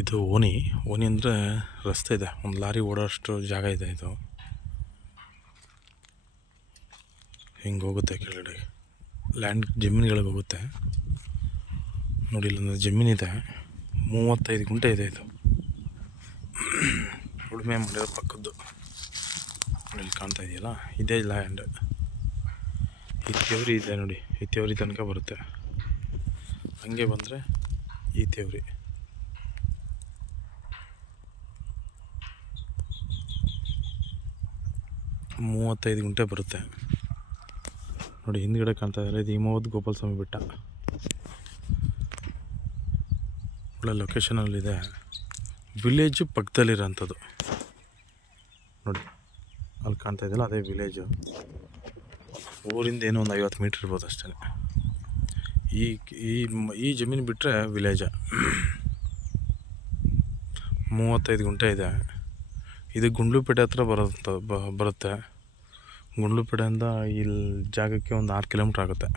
ಇದು ಓಣಿ ಅಂದರೆ ರಸ್ತೆ ಇದೆ, ಒಂದು ಲಾರಿ ಓಡೋಷ್ಟು ಜಾಗ ಇದೆ. ಇದು ಹಿಂಗೆ ಹೋಗುತ್ತೆ ಕೆಳಗಡೆ, ಲ್ಯಾಂಡ್ ಜಮೀನುಗಳಿಗೆ ಹೋಗುತ್ತೆ ನೋಡಿ. ಇಲ್ಲೊಂದು ಜಮೀನಿದೆ, 35 ಗುಂಟೆ ಇದೆ. ಇದು ಉಳುಮೆ ಮಾಡಿರೋ ಪಕ್ಕದ್ದು ಇಲ್ಲಿ ಕಾಣ್ತಾ ಇದೆಯಲ್ಲ, ಇದೇ ಲ್ಯಾಂಡ್. ಈ ತೇವರಿ ಇದೆ ನೋಡಿ, ಈ ತೇವರಿ ತನಕ ಬರುತ್ತೆ. ಹಂಗೆ ಬಂದರೆ ಈ ತೇವರಿ. ಮೂವತ್ತೈದು ಗುಂಟೆ ಬರುತ್ತೆ ನೋಡಿ. ಹಿಂದ್ಗಡೆ ಕಾಣ್ತಾ ಇದ್ದಾರೆ, ಇದು ಹಿಮವದ್ ಗೋಪಾಲಸ್ವಾಮಿ ಬೆಟ್ಟ. ಒಳ್ಳೆ ಲೊಕೇಶನಲ್ಲಿದೆ, ವಿಲೇಜು ಪಕ್ಕದಲ್ಲಿರೋಂಥದ್ದು ನೋಡಿ. ಅಲ್ಲಿ ಕಾಣ್ತಾ ಇದೆಯಲ್ಲ, ಅದೇ ವಿಲೇಜು. ಊರಿಂದ ಏನೋ ಒಂದು 50 ಮೀಟ್ರ್ ಇರ್ಬೋದು ಅಷ್ಟೇ. ಈ ಜಮೀನು ಬಿಟ್ಟರೆ ವಿಲೇಜ. 35 ಗುಂಟೆ ಇದೆ. ಇದು ಗುಂಡ್ಲುಪೇಟೆ ಹತ್ರ ಬರುತ್ತೆ. ಗುಂಡ್ಲುಪೇಟೆಯಿಂದ ಇಲ್ಲಿ ಜಾಗಕ್ಕೆ ಒಂದು 6 ಕಿಲೋಮೀಟ್ರ್ ಆಗುತ್ತೆ.